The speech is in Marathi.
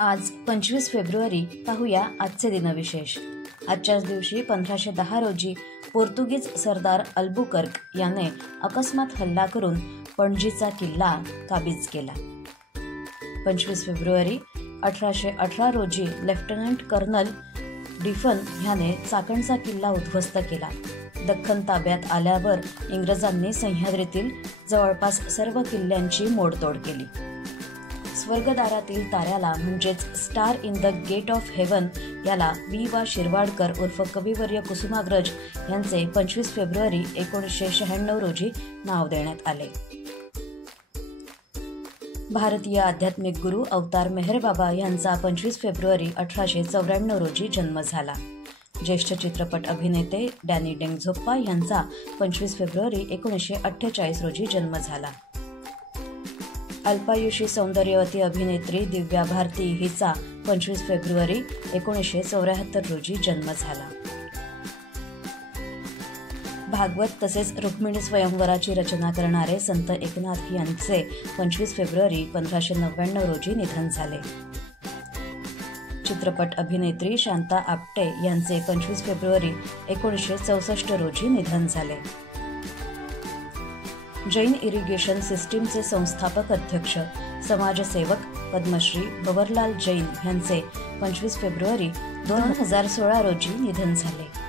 आज 25 फेब्रुवारी. पाहूया आजचे दिनविशेष. आजच्याच दिवशी 1510 रोजी पोर्तुगीज सरदार अल्बुकर्क याने अकस्मात हल्ला करून पणजीचा किल्ला काबीज केला. 25 फेब्रुवारी 1818 रोजी लेफ्टनंट कर्नल डिफन ह्याने चाकणचा किल्ला उद्ध्वस्त केला. दख्खन ताब्यात आल्यावर इंग्रजांनी सह्याद्रीतील जवळपास सर्व किल्ल्यांची मोडतोड केली. स्वर्गदारातील ताऱ्याला म्हणजेच star in the gate of heaven याला वि. वा. शिरवाडकर उर्फ कविवर्य कुसुमाग्रज यांचे 25 फेब्रुवारी 1996 रोजी नाव देण्यात आले. भारतीय आध्यात्मिक गुरु अवतार मेहरबाबा यांचा 25 फेब्रुवारी 1894 रोजी जन्म झाला. ज्येष्ठ चित्रपट अभिनेते डॅनी डेंगझोप्पा यांचा 25 फेब्रुवारी 1948 रोजी जन्म झाला. अल्पायुषी सौंदर्यवती अभिनेत्री दिव्या भारती हिचा 25 फेब्रुवारी 1974 रोजी जन्म झाला. भागवत तसेच रुक्मिणी स्वयंवराची रचना करणारे संत एकनाथ यांचे 25 फेब्रुवारी 1599 रोजी निधन झाले. चित्रपट अभिनेत्री शांता आपटे यांचे 25 फेब्रुवारी 1964 रोजी निधन झाले. जैन इरिगेशन सिस्टीमचे संस्थापक अध्यक्ष समाजसेवक पद्मश्री भवरलाल जैन यांचे 25 फेब्रुवारी 2016 रोजी निधन झाले.